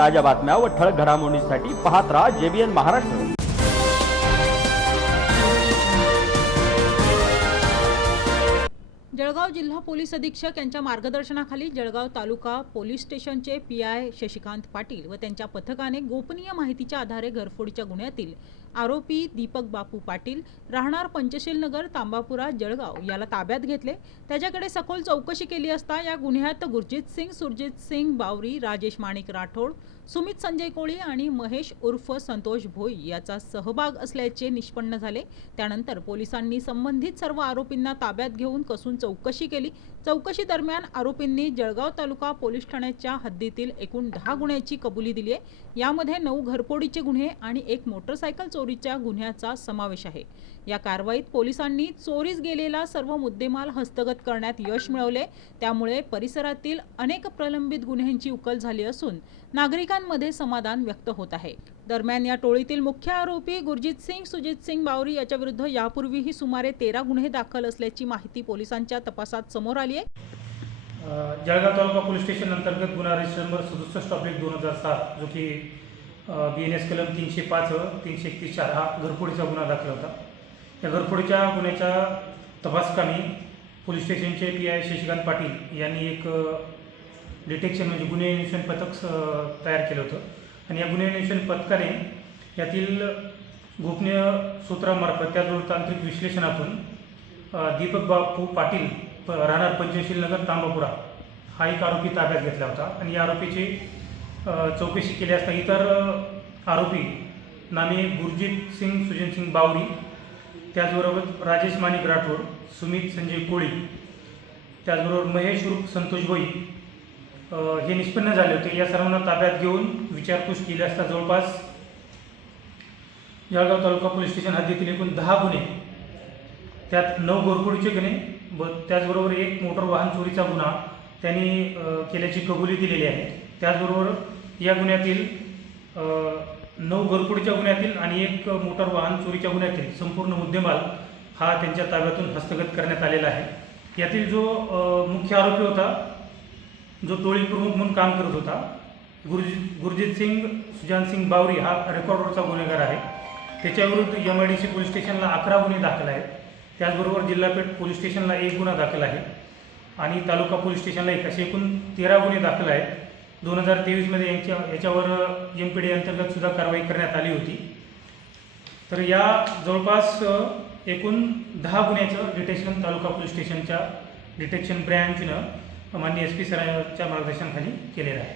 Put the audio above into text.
ताज्या बातम्या व ठळक घडामोडींसाठी पाहत राहा JBN महाराष्ट्र। जळगाव जिल्हा पोलीस अधीक्षक यांच्या मार्गदर्शनाखाली जळगाव तालुका पोलीस स्टेशनचे PI शशिकांत पाटील व त्यांच्या पथकाने गोपनीय माहितीच्या आधारे घरफोडीच्या गुन्ह्यातील आरोपी दीपक बापू पाटील राहणार पंचशील नगर तांबापुरा जळगाव याला ताब्यात घेतले। त्याच्याकडे सखोल चौकशी केली असता या गुन्ह्यात गुरजीत सिंग, सुरजीत सिंग बावरी, राजेश माणिक राठोड, सुमित संजय कोळी आणि महेश उर्फ संतोष भोई याचा सहभाग असल्याचे निष्पन्न झाले। त्यानंतर पोलिसांनी संबंधित सर्व आरोपींना ताब्यात घेऊन कसून चौकशी केली। चौकशी दरम्यान आरोपींनी जळगाव तालुका पोलीस ठाण्याच्या हद्दीतील एकूण 10 गुन्ह्यांची कबुली दिली आहे। यामध्ये 9 घरफोडीचे गुन्हे आणि 1 मोटरसायकल चोरीच्या गुन्ह्याचा समावेश आहे। या कारवाईत पोलिसांनी चोरीस गेलेला सर्व मुद्देमाल हस्तगत करण्यात यश मिळवले। त्यामुळे परिसरातील अनेक प्रलंबित गुन्ह्यांची उकल झाली असून नागरिकांमध्ये समाधान व्यक्त होत आहे। दरम्यान या टोळीतील मुख्य आरोपी गुरजीत सिंग, सुजित सिंग बावरी याच्या विरुद्ध यापूर्वीही सुमारे 13 गुन्हे दाखल असल्याची माहिती पोलिसांच्या तपासात समोर आली आहे। जळगाव तालुका पोलीस स्टेशन अंतर्गत गुन्हा रजिस्टर नंबर 67/2007 जो की BNS कलम 305 331 हा घरफोडीचा गुन्हा दाखल होता। या घरफोडीच्या गुन्ह्याच्या तपासकामी पोलीस स्टेशनचे PI शशिकांत पाटील यांनी एक डिटेक्शन म्हणजे गुन्हे अन्वेषण पथक तयार केलं होतं आणि या गुन्हे अन्वेषण पथकाने यातील गोपनीय सूत्रामार्फत त्याचबरोबर तांत्रिक विश्लेषणातून दीपक बापू पाटील राहणार पंचशील नगर तांबापुरा हा एक आरोपी ताब्यात घेतला होता आणि या आरोपीची चौकशी केली असता इतर आरोपी नामे गुरजीत सिंग, सुजित सिंग बावरी, त्याचबरोबर राजेश माणिक राठोड, सुमित संजय कोळी, त्याचबरोबर महेश उर्फ संतोष भोई हे निष्पन्न झाले होते। या सर्वांना ताब्यात घेऊन विचारपूस केली असता जवळपास जळगाव तालुका पोलीस स्टेशन हद्दीतील एकूण 10 गुन्हे, त्यात 9 घरफोडीचे गुन्हे व त्याचबरोबर 1 मोटर वाहन चोरीचा गुन्हा त्यांनी केल्याची कबुली दिलेली आहे। त्याचबरोबर या गुन्ह्यातील 9 घरफोडीच्या गुन्ह्यातील आणि 1 मोटर वाहन चोरीच्या गुन्ह्यातील संपूर्ण मुद्देमाल हा त्यांच्या ताब्यातून हस्तगत करण्यात आलेला आहे। यातील जो मुख्य आरोपी होता, जो टोळी प्रमुख म्हणून काम करत होता, गुरजीत सिंग, सुजान सिंग बावरी हा रेकॉर्डवरचा गुन्हेगार आहे। त्याच्याविरुद्ध MIDC पोलीस स्टेशनला 11 गुन्हे दाखल आहेत। त्याचबरोबर जिल्हापेठ पोलीस स्टेशनला 1 गुन्हा दाखल आहे आणि तालुका पोलीस स्टेशनला असे एकूण 13 गुन्हे दाखल आहेत। 2023मध्ये याच्यावर MPD अंतर्गत सुद्धा कारवाई करण्यात आली होती। तर या जवळपास एकूण 10 गुन्ह्याचं डिटेक्शन तालुका पोलीस स्टेशनच्या डिटेक्शन ब्रँचनं माननीय SP सरांच्या मार्गदर्शनाखाली केलेलं आहे।